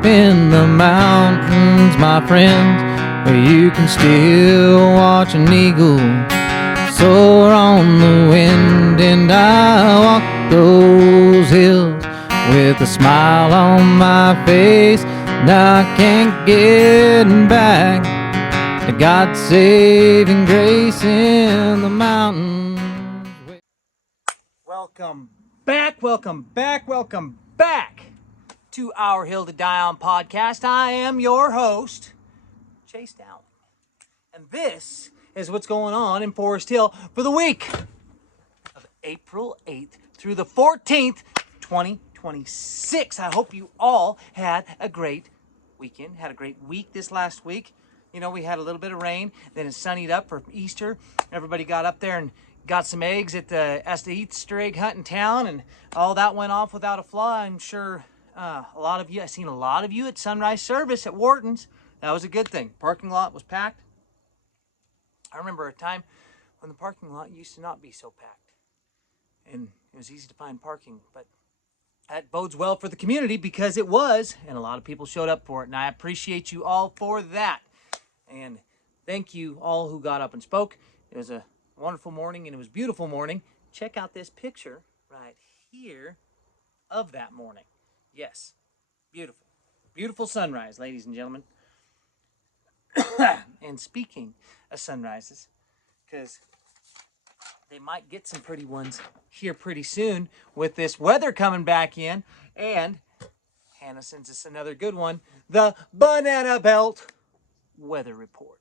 up in the mountains, my friends, where you can still watch an eagle soar on the wind. And I walk those hills with a smile on my face, and I can't get back to God's saving grace in the mountains. Welcome back to our Hill to Die On podcast. I am your host, Chase Dowling, and this is what's going on in Forest Hill for the week of April 8th through the 14th, 2026. I hope you all had a great weekend, had a great week this last week. You know, we had a little bit of rain, then it sunnied up for Easter. Everybody got up there and got some eggs at the Easter egg hunt in town, and all that went off without a flaw. I'm sure a lot of you, I've seen a lot of you at sunrise service at Wharton's. That was a good thing. Parking lot was packed. I remember a time when the parking lot used to not be so packed, and it was easy to find parking, but that bodes well for the community because it was, and a lot of people showed up for it, and I appreciate you all for that. And thank you all who got up and spoke. It was a wonderful morning, and it was a beautiful morning. Check out this picture right here of that morning. Yes, beautiful. Beautiful sunrise, ladies and gentlemen. And speaking of sunrises, because they might get some pretty ones here pretty soon with this weather coming back in, and Hannah sends us another good one, the Banana Belt Weather Report.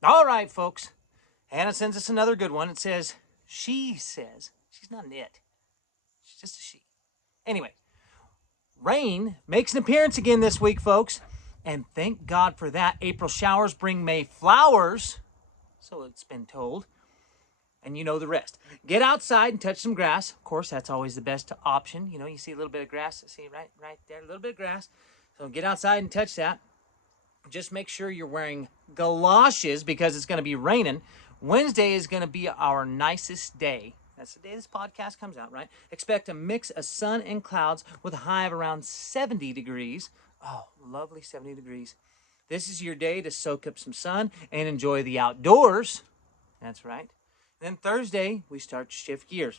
All right, folks. Hannah sends us another good one. It says, she's not an it. She's just a she. Anyway, rain makes an appearance again this week, folks. And thank God for that. April showers bring May flowers, so it's been told. And you know the rest. Get outside and touch some grass. Of course, that's always the best option. You know, you see a little bit of grass. See right there, a little bit of grass. So get outside and touch that. Just make sure you're wearing galoshes because it's going to be raining. Wednesday is going to be our nicest day. That's the day this podcast comes out, right? Expect a mix of sun and clouds with a high of around 70 degrees. Oh, lovely 70 degrees. This is your day to soak up some sun and enjoy the outdoors. That's right. Then Thursday, we start to shift gears.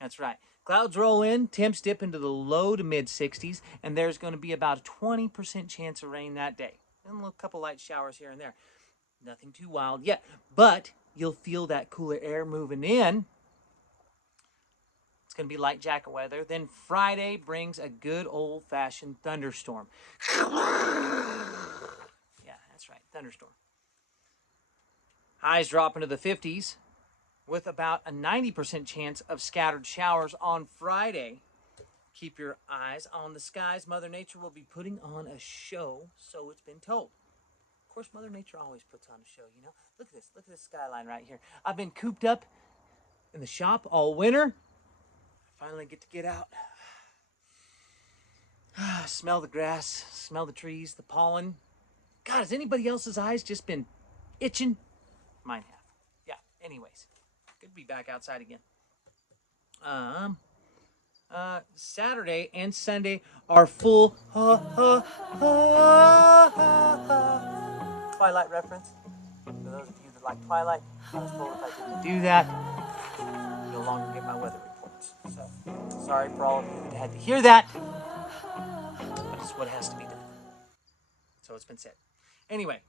That's right. Clouds roll in, temps dip into the low to mid 60s, and there's going to be about a 20% chance of rain that day. And a couple light showers here and there. Nothing too wild yet, but you'll feel that cooler air moving in. It's going to be light jacket weather. Then Friday brings a good old-fashioned thunderstorm. Yeah, that's right, thunderstorm. Highs drop into the 50s with about a 90% chance of scattered showers on Friday. Keep your eyes on the skies. Mother Nature will be putting on a show, so it's been told. Of course, Mother Nature always puts on a show, you know. Look at this skyline right here. I've been cooped up in the shop all winter. I finally get to get out. Smell the grass, smell the trees, the pollen. God, has anybody else's eyes just been itching? Mine have. Yeah, anyways. Good to be back outside again. Saturday and Sunday are full Twilight reference. For those of you that like Twilight, I was told if I didn't do that, you'll no longer get my weather reports. So, sorry for all of you that had to hear that, but it's what has to be done. So it's been said. Anyway,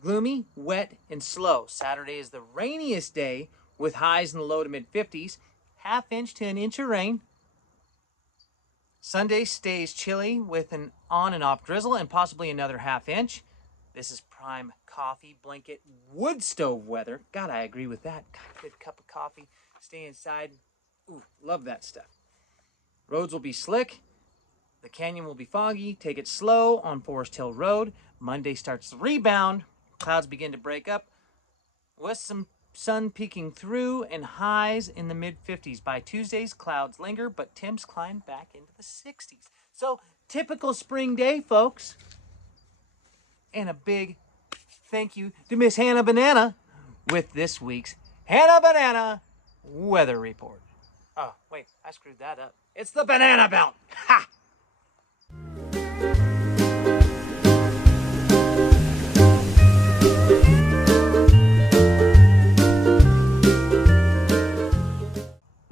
gloomy, wet, and slow. Saturday is the rainiest day with highs in the low to mid 50s, half inch to an inch of rain. Sunday stays chilly with an on and off drizzle and possibly another half inch. This is prime coffee, blanket, wood stove weather. God, I agree with that. God, good cup of coffee, stay inside. Ooh, love that stuff. Roads will be slick. The canyon will be foggy. Take it slow on Forest Hill Road. Monday starts the rebound. Clouds begin to break up with some sun peeking through and highs in the mid-50s. By Tuesdays, clouds linger, but temps climb back into the 60s. So, typical spring day, folks. And a big thank you to Miss Hannah Banana with this week's Hannah Banana Weather Report. Oh, wait, I screwed that up. It's the banana belt. Ha!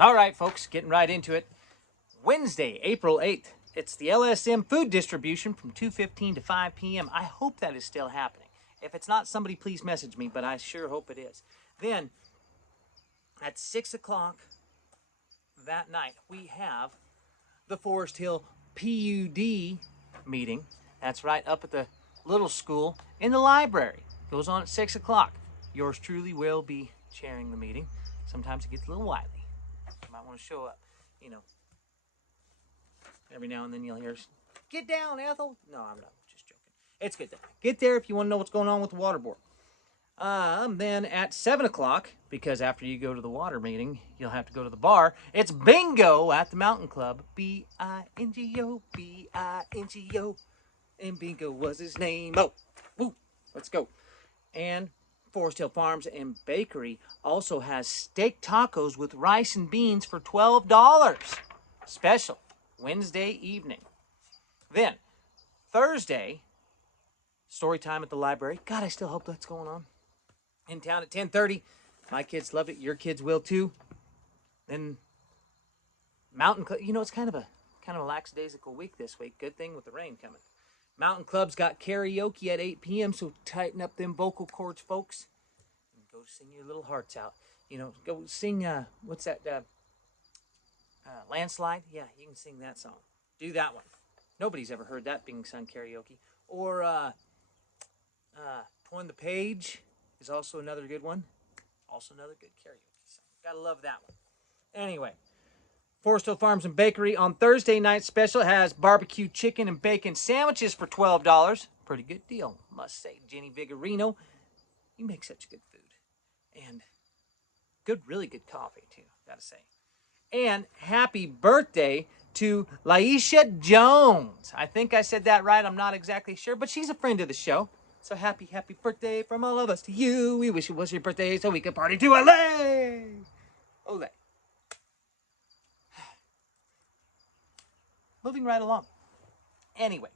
All right, folks, getting right into it. Wednesday, April 8th. It's the LSM food distribution from 2:15 to 5 p.m. I hope that is still happening. If it's not, somebody please message me, but I sure hope it is. Then, at 6 o'clock that night, we have the Forest Hill PUD meeting. That's right, up at the little school in the library. Goes on at 6 o'clock. Yours truly will be chairing the meeting. Sometimes it gets a little wily. You might want to show up, you know. Every now and then you'll hear, "Get down, Ethel." No, I'm not. Just joking. It's good. Get there if you want to know what's going on with the water board. Then at 7 o'clock, because after you go to the water meeting, you'll have to go to the bar. It's bingo at the Mountain Club. B-I-N-G-O, B-I-N-G-O. And bingo was his name. Oh, woo, let's go. And Forest Hill Farms and Bakery also has steak tacos with rice and beans for $12. Special Wednesday evening. Then Thursday, story time at the library. God, I still hope that's going on. In town at 10:30. My kids love it. Your kids will too. Then Mountain Club. You know, it's kind of a lackadaisical week this week. Good thing with the rain coming. Mountain Club's got karaoke at 8 p.m. So tighten up them vocal cords, folks, and go sing your little hearts out. You know, go sing. What's that? Landslide. Yeah, you can sing that song. Do that one. Nobody's ever heard that being sung karaoke. Or Torn the Page is also another good one. Also another good karaoke song. Gotta love that one. Anyway, Forest Hill Farms and Bakery on Thursday night special has barbecue chicken and bacon sandwiches for $12. Pretty good deal, must say. Jenny Vigorino, you make such good food. And really good coffee too, gotta say. And happy birthday to Laisha Jones. I think I said that right. I'm not exactly sure, but she's a friend of the show. So happy birthday from all of us to you. We wish it was your birthday so we could party to Olay. Olay. Moving right along. Anyway,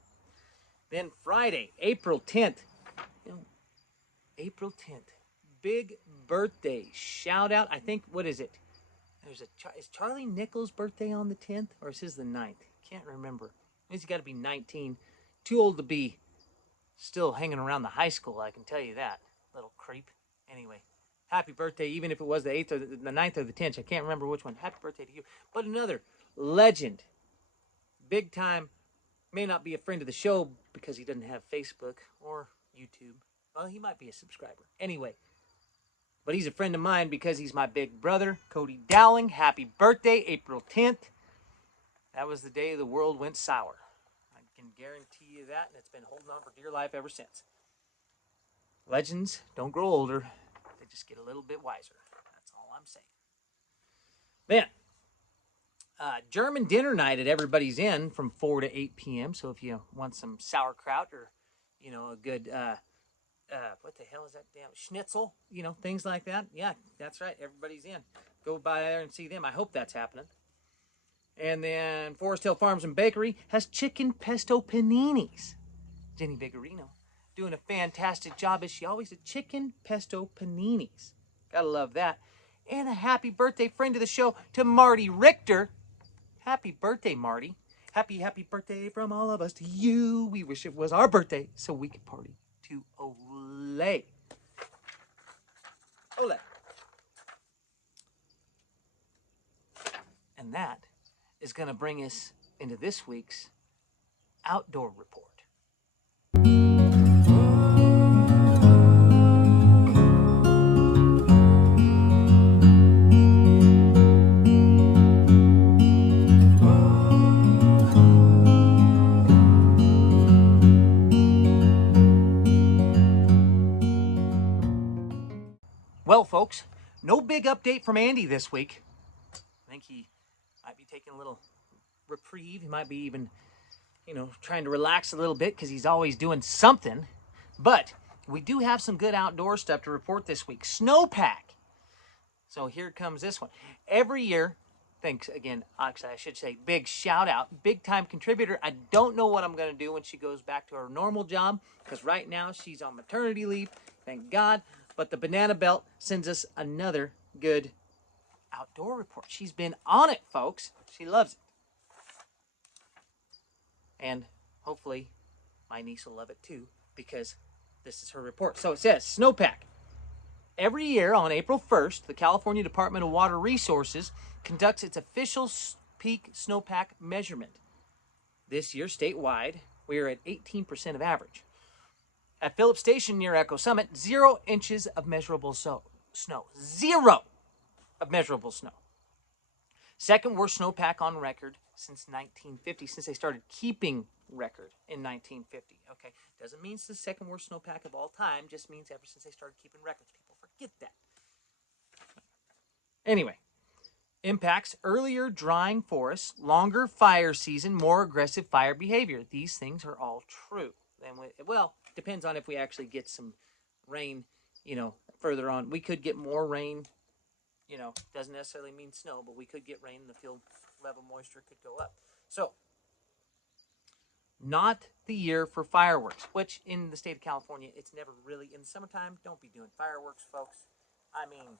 then Friday, April 10th. April 10th. Big birthday shout out. I think, what is it? Is Charlie Nichols' birthday on the 10th, or is his the 9th? Can't remember. He's got to be 19. Too old to be still hanging around the high school, I can tell you that. Little creep. Anyway, happy birthday, even if it was the 8th or the 9th or the 10th. I can't remember which one. Happy birthday to you. But another legend, big time, may not be a friend of the show because he doesn't have Facebook or YouTube. Well, he might be a subscriber. Anyway, but he's a friend of mine because he's my big brother, Cody Dowling. Happy birthday, April 10th. That was the day the world went sour. I can guarantee you that, and it's been holding on for dear life ever since. Legends don't grow older. They just get a little bit wiser. That's all I'm saying. Then, German dinner night at Everybody's Inn from 4 to 8 p.m. So if you want some sauerkraut or, you know, a good, what the hell is that damn schnitzel? You know, things like that. Yeah, that's right. Everybody's in. Go by there and see them. I hope that's happening. And then Forest Hill Farms and Bakery has chicken pesto paninis. Jenny Vigorino doing a fantastic job as she always did. Chicken pesto paninis. Gotta love that. And a happy birthday friend of the show to Marty Richter. Happy birthday, Marty. Happy birthday from all of us to you. We wish it was our birthday so we could party to Olay. Olay. And that is going to bring us into this week's outdoor report. Well, folks, no big update from Andy this week. I think he might be taking a little reprieve. He might be even, trying to relax a little bit because he's always doing something. But we do have some good outdoor stuff to report this week. Snowpack. So here comes this one. Every year, thanks again, actually I should say big shout out, big time contributor. I don't know what I'm going to do when she goes back to her normal job, because right now she's on maternity leave, thank God. But the Banana Belt sends us another good outdoor report. She's been on it, folks. She loves it. And hopefully my niece will love it too, because this is her report. So it says, snowpack. Every year on April 1st, the California Department of Water Resources conducts its official peak snowpack measurement. This year, statewide, we are at 18% of average. At Phillips Station near Echo Summit, 0 inches of measurable snow. 0 of measurable snow. Second worst snowpack on record since 1950, since they started keeping record in 1950. Okay, doesn't mean it's the second worst snowpack of all time, just means ever since they started keeping records. People forget that. Anyway, impacts: earlier drying forests, longer fire season, more aggressive fire behavior. These things are all true. And well, depends on if we actually get some rain, further on. We could get more rain. Doesn't necessarily mean snow, but we could get rain and the field level moisture could go up. So, not the year for fireworks, which in the state of California, it's never really, in the summertime, don't be doing fireworks, folks. I mean,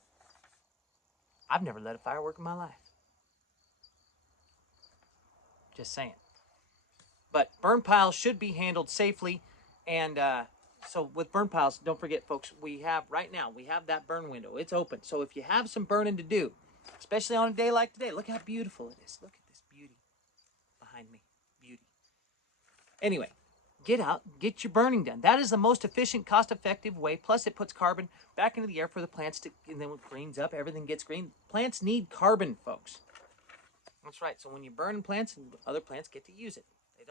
I've never lit a firework in my life. Just saying. But burn piles should be handled safely, and so with burn piles, don't forget, folks, we have that burn window. It's open. So if you have some burning to do, especially on a day like today, look how beautiful it is. Look at this beauty behind me. Beauty. Anyway, get out, get your burning done. That is the most efficient, cost-effective way. Plus, it puts carbon back into the air for the plants to, and then when it greens up, everything gets green. Plants need carbon, folks. That's right. So when you burn plants, other plants get to use it. They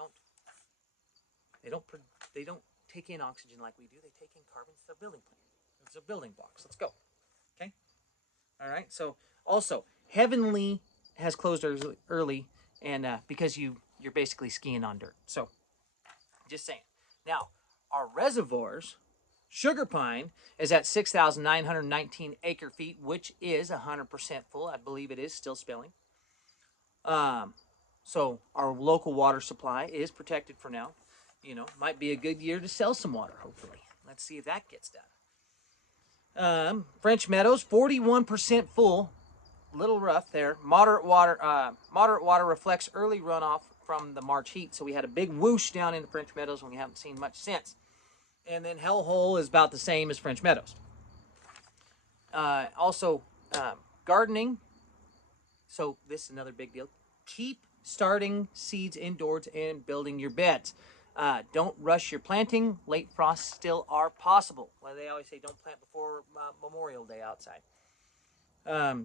don't take in oxygen like we do. They take in carbon. It's their building plant. It's their building blocks. Let's go. Okay? All right. So also, Heavenly has closed early, and because you're basically skiing on dirt. So just saying. Now, our reservoirs, Sugar Pine is at 6,919 acre feet, which is 100% full. I believe it is still spilling. So our local water supply is protected for now. Might be a good year to sell some water, hopefully. Let's see if that gets done. French Meadows, 41% full. Little rough there. Moderate water reflects early runoff from the March heat. So we had a big whoosh down into French Meadows and we haven't seen much since. And then Hellhole is about the same as French Meadows. Also, gardening. So this is another big deal. Keep starting seeds indoors and building your beds. Don't rush your planting. Late frosts still are possible. Well, they always say don't plant before Memorial Day outside.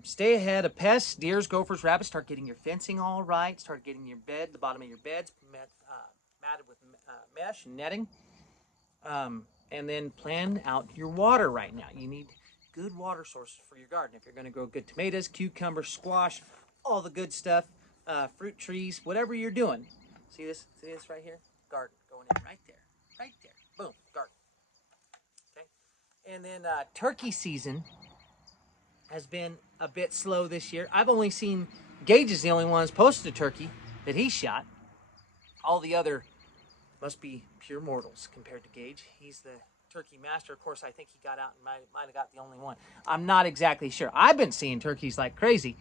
Stay ahead of pests, deers, gophers, rabbits. Start getting your fencing all right. Start getting your bed, the bottom of your beds, matted with mesh and netting. And then plan out your water right now. You need good water sources for your garden. If you're going to grow good tomatoes, cucumbers, squash, all the good stuff, fruit trees, whatever you're doing. See this right here? Garden going in right there. Boom, garden. Okay. And then turkey season has been a bit slow this year. I've only seen Gage is the only one who's posted a turkey that he shot. All the other must be pure mortals compared to Gage. He's the turkey master. Of course, I think he got out and might have got the only one. I'm not exactly sure. I've been seeing turkeys like crazy,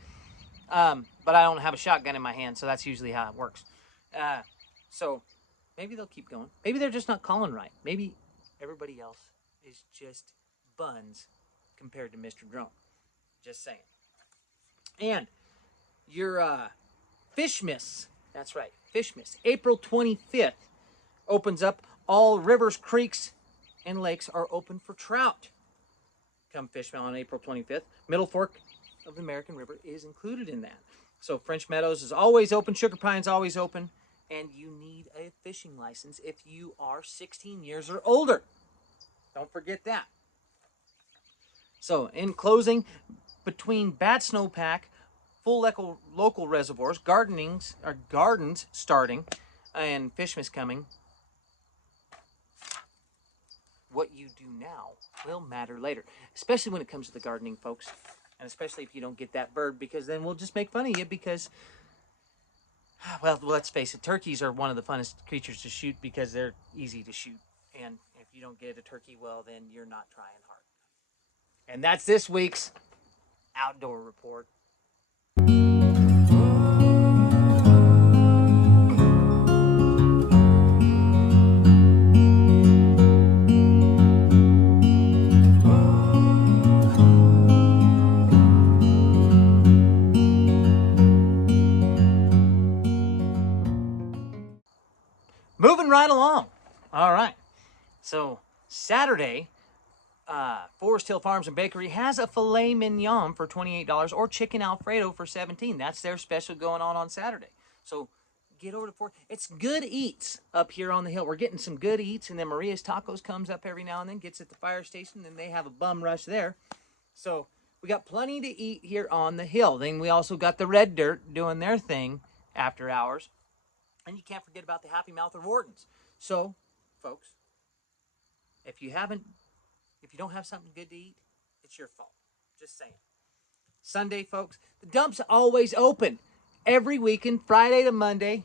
but I don't have a shotgun in my hand, so that's usually how it works. So maybe they'll keep going. Maybe they're just not calling right. Maybe everybody else is just buns compared to Mr. Drone. Just saying. And your fish miss. That's right, fish miss. April 25th opens up. All rivers, creeks, and lakes are open for trout. Come fish on April 25th. Middle Fork of the American River is included in that. So French Meadows is always open. Sugar Pine's always open. And you need a fishing license if you are 16 years or older. Don't forget that. So in closing, between bad snowpack, full local reservoirs, gardens starting, and fish miss coming, what you do now will matter later, especially when it comes to the gardening, folks. And especially if you don't get that bird, because then we'll just make fun of you because, well, let's face it, turkeys are one of the funnest creatures to shoot because they're easy to shoot. And if you don't get a turkey, well, then you're not trying hard. And that's this week's Outdoor Report. Moving right along. All right. So Saturday, Forest Hill Farms and Bakery has a filet mignon for $28 or chicken Alfredo for $17. That's their special going on Saturday. So get over to Forest. It's good eats up here on the hill. We're getting some good eats, and then Maria's Tacos comes up every now and then, gets at the fire station, and they have a bum rush there. So we got plenty to eat here on the hill. Then we also got the Red Dirt doing their thing after hours. And you can't forget about the Happy Mouth of Wharton's. So, folks, if you don't have something good to eat, it's your fault. Just saying. Sunday, folks, the dump's always open. Every weekend, Friday to Monday,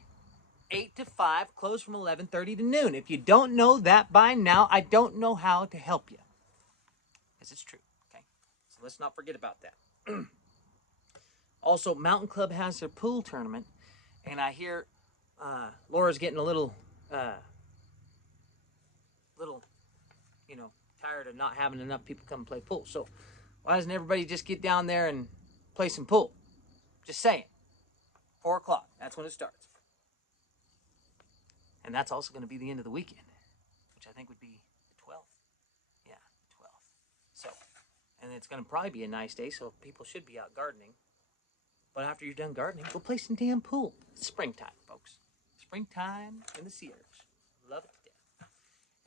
8 to 5, closed from 11:30 to noon. If you don't know that by now, I don't know how to help you. Because it's true, okay? So let's not forget about that. Also, Mountain Club has their pool tournament, and I hear Laura's getting a little, tired of not having enough people come and play pool. So why doesn't everybody just get down there and play some pool? Just saying. 4 o'clock. That's when it starts. And that's also going to be the end of the weekend, which I think would be the 12th. Yeah, 12th. So, and it's going to probably be a nice day, so people should be out gardening. But after you're done gardening, go play some damn pool. It's springtime, folks. Springtime in the Sierras. Love it to death.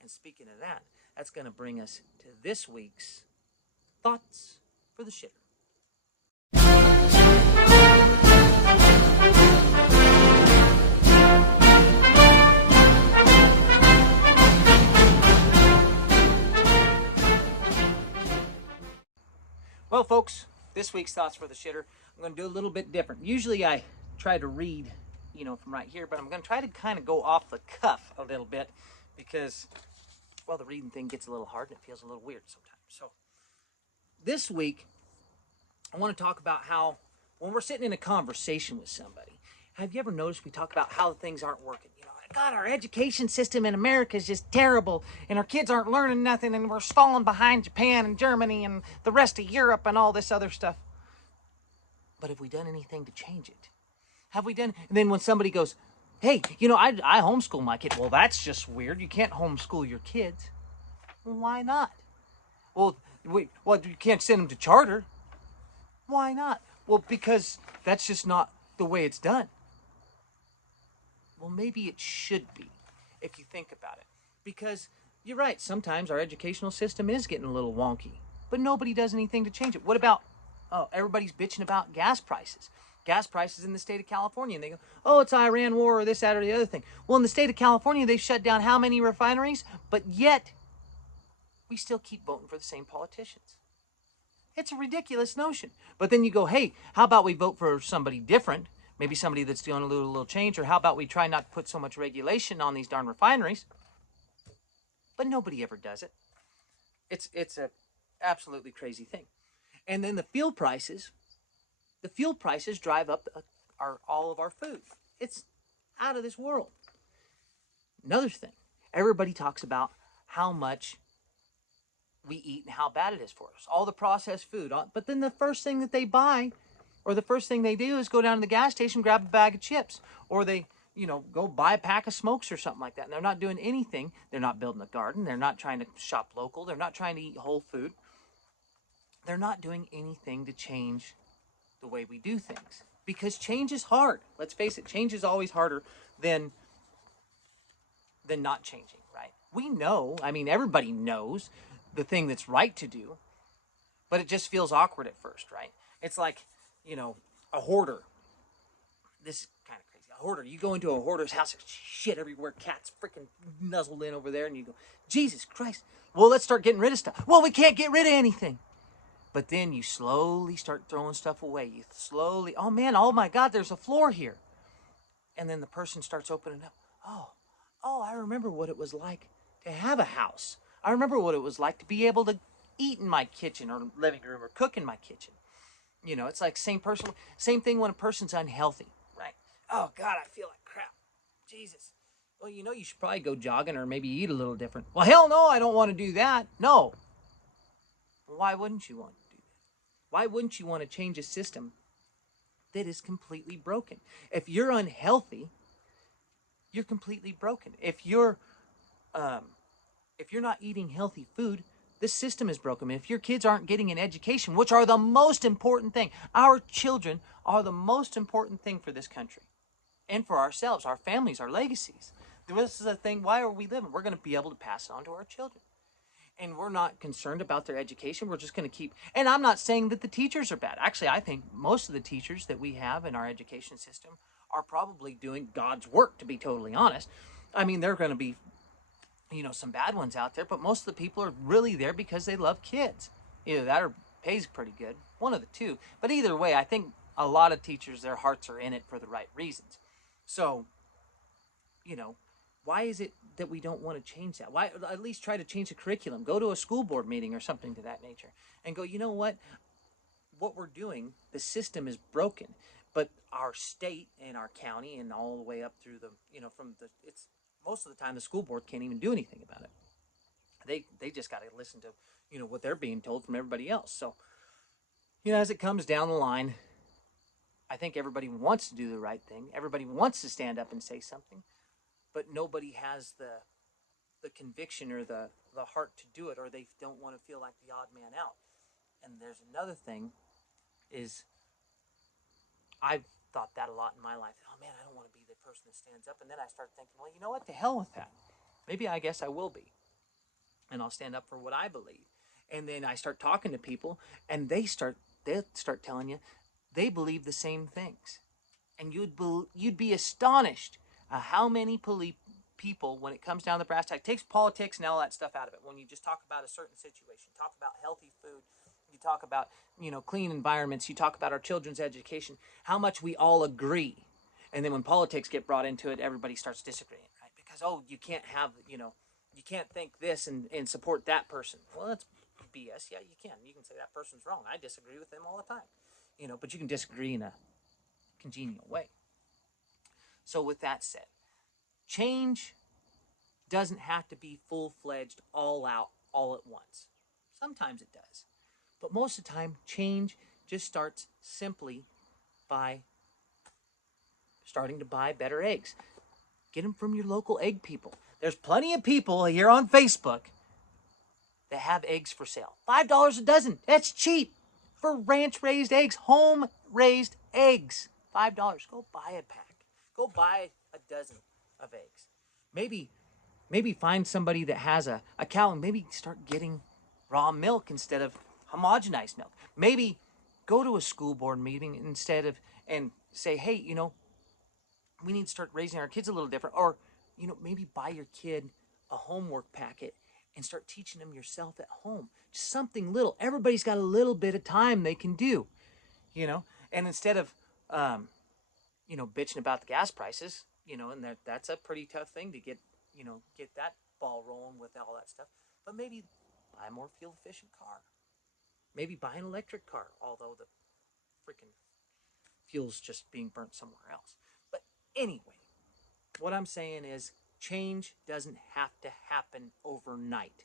And speaking of that, that's going to bring us to this week's Thoughts for the Shitter. Well, folks, this week's Thoughts for the Shitter, I'm going to do a little bit different. Usually I try to read, from right here, but I'm going to try to kind of go off the cuff a little bit because, well, the reading thing gets a little hard and it feels a little weird sometimes. So this week, I want to talk about how when we're sitting in a conversation with somebody, have you ever noticed we talk about how things aren't working? God, our education system in America is just terrible, and our kids aren't learning nothing, and we're falling behind Japan and Germany and the rest of Europe and all this other stuff. But have we done anything to change it? Have we done? And then when somebody goes, hey, I homeschool my kid. Well, that's just weird. You can't homeschool your kids. Well, why not? Well, you can't send them to charter. Why not? Well, because that's just not the way it's done. Well, maybe it should be, if you think about it. Because you're right, sometimes our educational system is getting a little wonky, but nobody does anything to change it. What about, everybody's bitching about gas prices. Gas prices in the state of California, and they go, oh, it's Iran war or this, that, or the other thing. Well, in the state of California, they've shut down how many refineries? But yet, we still keep voting for the same politicians. It's a ridiculous notion. But then you go, hey, how about we vote for somebody different? Maybe somebody that's doing a little change, or how about we try not to put so much regulation on these darn refineries? But nobody ever does it. It's a absolutely crazy thing. And then the fuel prices drive up all of our food. It's out of this world. Another thing, everybody talks about how much we eat and how bad it is for us. All the processed food. But then the first thing that they buy, or the first thing they do, is go down to the gas station, grab a bag of chips. Or they, go buy a pack of smokes or something like that. And they're not doing anything. They're not building a garden. They're not trying to shop local. They're not trying to eat whole food. They're not doing anything to change the way we do things. Because change is hard. Let's face it, change is always harder than not changing, right? We know, everybody knows the thing that's right to do, but it just feels awkward at first, right? It's like, a hoarder. This is kind of crazy. hoarder. You go into a hoarder's house, shit everywhere, cats freaking nuzzled in over there, and you go, Jesus Christ. Well, let's start getting rid of stuff. Well, we can't get rid of anything. But then you slowly start throwing stuff away. You slowly, oh man, oh my God, there's a floor here. And then the person starts opening up. Oh, I remember what it was like to have a house. I remember what it was like to be able to eat in my kitchen or living room or cook in my kitchen. You know, it's like same thing when a person's unhealthy, right? Oh God, I feel like crap. Jesus. Well, you know, you should probably go jogging or maybe eat a little different. Well, hell no, I don't want to do that. No. Why wouldn't you want to do that? Why wouldn't you want to change a system that is completely broken? If you're unhealthy, you're completely broken. If you're not eating healthy food, this system is broken. If your kids aren't getting an education, which are the most important thing, our children are the most important thing for this country and for ourselves, our families, our legacies. This is a thing, why are we living? We're going to be able to pass it on to our children. And we're not concerned about their education. We're just going to keep, and I'm not saying that the teachers are bad. Actually, I think most of the teachers that we have in our education system are probably doing God's work, to be totally honest. I mean, there are going to be, you know, some bad ones out there, but most of the people are really there because they love kids. Either that or pays pretty good. One of the two. But either way, I think a lot of teachers, their hearts are in it for the right reasons. So, you know, why is it that we don't want to change that? Why at least try to change the curriculum? Go to a school board meeting or something to that nature and go, you know what? What we're doing, the system is broken. But our state and our county and all the way up through the, you know, it's most of the time the school board can't even do anything about it. They just got to listen to, you know, what they're being told from everybody else. So, you know, as it comes down the line, I think everybody wants to do the right thing. Everybody wants to stand up and say something, but nobody has the conviction or the heart to do it, or they don't want to feel like the odd man out. And there's another thing is, I've thought that a lot in my life. Oh man, I don't want to be the person that stands up. And then I start thinking, well, you know what? To hell with that. Maybe I guess I will be. And I'll stand up for what I believe. And then I start talking to people, and they'll start telling you they believe the same things. And you'd be astonished at how many people, when it comes down to brass tacks, takes politics and all that stuff out of it. When you just talk about a certain situation, talk about healthy food, you talk about, you know, clean environments, you talk about our children's education, how much we all agree. And then when politics get brought into it, everybody starts disagreeing, right? Because, oh, you can't have, you know, you can't think this and support that person. Well, that's BS. Yeah, you can. You can say that person's wrong. I disagree with them all the time. You know, but you can disagree in a congenial way. So with that said, change doesn't have to be full-fledged, all out, all at once. Sometimes it does. But most of the time, change just starts simply by starting to buy better eggs. Get them from your local egg people. There's plenty of people here on Facebook that have eggs for sale. $5 a dozen. That's cheap for ranch-raised eggs, home-raised eggs. $5. Go buy a pack. Go buy a dozen of eggs. Maybe find somebody that has a cow and maybe start getting raw milk instead of homogenized milk. Maybe go to a school board meeting instead of, and say, hey, you know, we need to start raising our kids a little different. Or, you know, maybe buy your kid a homework packet and start teaching them yourself at home. Just something little. Everybody's got a little bit of time they can do, you know. And instead of, you know, bitching about the gas prices, you know, and that's a pretty tough thing to get, you know, get that ball rolling with all that stuff. But maybe buy a more fuel-efficient car. Maybe buy an electric car, although the freaking fuel's just being burnt somewhere else. But anyway, what I'm saying is change doesn't have to happen overnight.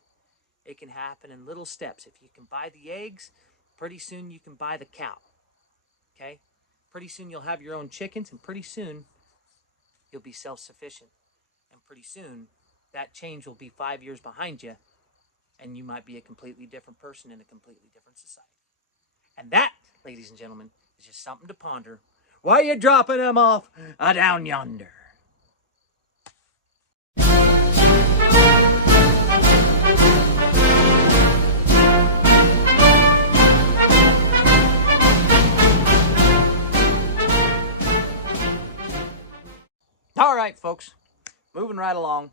It can happen in little steps. If you can buy the eggs, pretty soon you can buy the cow. Okay? Pretty soon you'll have your own chickens, and pretty soon you'll be self-sufficient. And pretty soon that change will be 5 years behind you, and you might be a completely different person in a completely different society. And that, ladies and gentlemen, is just something to ponder while you're dropping them off down yonder. right, folks. Moving right along.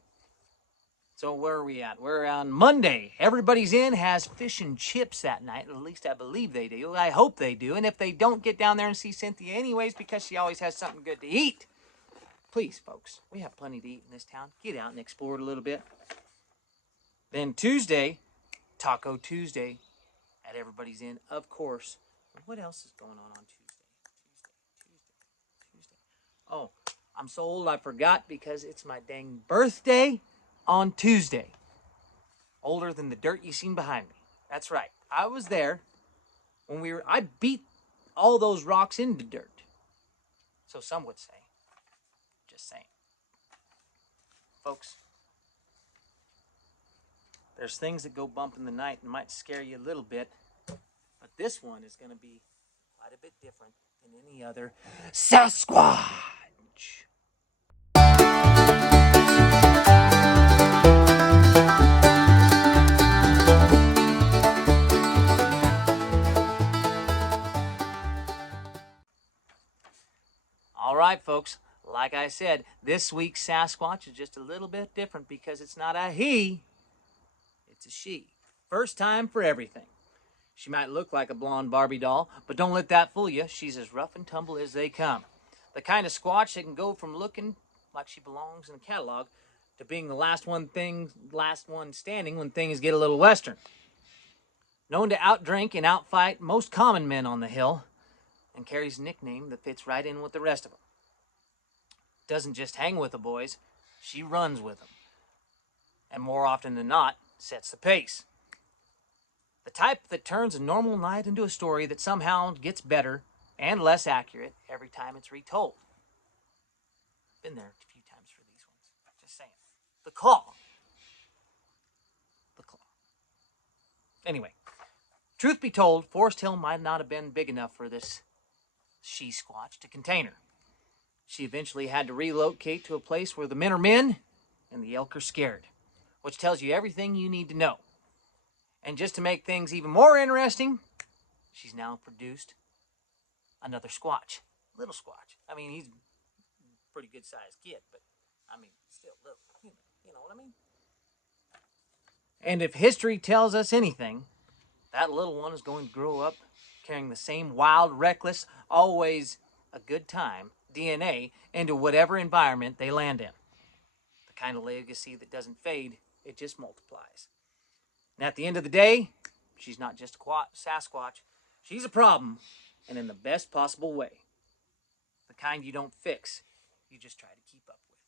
So where are we at? We're on Monday. Everybody's in has fish and chips that night. At least I believe they do. I hope they do. And if they don't, get down there and see Cynthia anyways, because she always has something good to eat. Please, folks, we have plenty to eat in this town. Get out and explore it a little bit. Then Tuesday, Taco Tuesday at Everybody's Inn, of course. What else is going on Tuesday? Oh, I'm so old I forgot because it's my dang birthday on Tuesday. Older than the dirt you seen behind me. That's right. I was there when I beat all those rocks into dirt. So some would say. Just saying. Folks, there's things that go bump in the night and might scare you a little bit, but this one is going to be quite a bit different than any other Sasquatch. All right, folks. Like I said, this week's Sasquatch is just a little bit different because it's not a he, it's a she. First time for everything. She might look like a blonde Barbie doll, but don't let that fool you. She's as rough and tumble as they come. The kind of Squatch that can go from looking like she belongs in a catalog to being the last one standing when things get a little western. Known to outdrink and outfight most common men on the hill, and carries a nickname that fits right in with the rest of them. Doesn't just hang with the boys, she runs with them. And more often than not, sets the pace. The type that turns a normal night into a story that somehow gets better and less accurate every time it's retold. Been there a few times for these ones. Just saying. The Claw. The Claw. Anyway, truth be told, Forest Hill might not have been big enough for this she-Squatch to contain her. She eventually had to relocate to a place where the men are men and the elk are scared, which tells you everything you need to know. And just to make things even more interesting, she's now produced another Squatch. Little Squatch. I mean, he's a pretty good-sized kid, but, I mean, still little. You know what I mean? And if history tells us anything, that little one is going to grow up carrying the same wild, reckless, always a good time DNA into whatever environment they land in. The kind of legacy that doesn't fade, it just multiplies. And at the end of the day, she's not just a Sasquatch. She's a problem, and in the best possible way. The kind you don't fix, you just try to keep up with.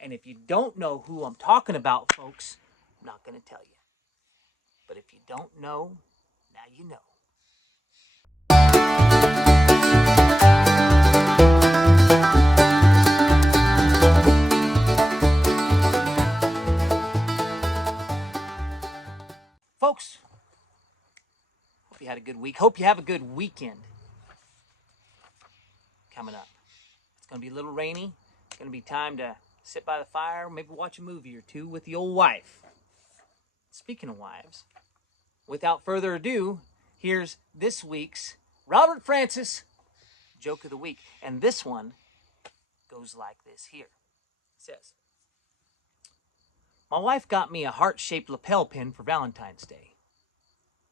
And if you don't know who I'm talking about, folks, I'm not going to tell you. But if you don't know, now you know. Folks, hope you had a good week. Hope you have a good weekend coming up. It's going to be a little rainy. It's going to be time to sit by the fire, maybe watch a movie or two with the old wife. Speaking of wives, without further ado, here's this week's Robert Francis Joke of the Week. And this one goes like this here. It says, my wife got me a heart-shaped lapel pin for Valentine's Day.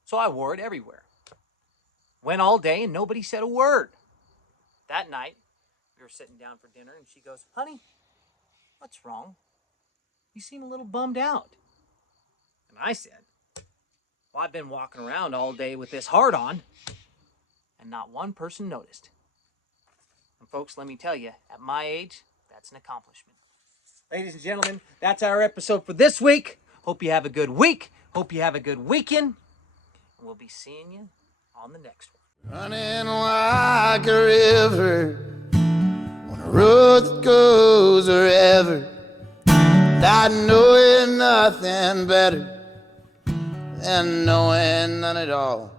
So I wore it everywhere. Went all day and nobody said a word. That night, we were sitting down for dinner and she goes, honey, what's wrong? You seem a little bummed out. And I said, well, I've been walking around all day with this heart on and not one person noticed. And folks, let me tell you, at my age, that's an accomplishment. Ladies and gentlemen, that's our episode for this week. Hope you have a good week. Hope you have a good weekend. And we'll be seeing you on the next one. Running like a river on a road that goes wherever, not knowing nothing better than knowing none at all.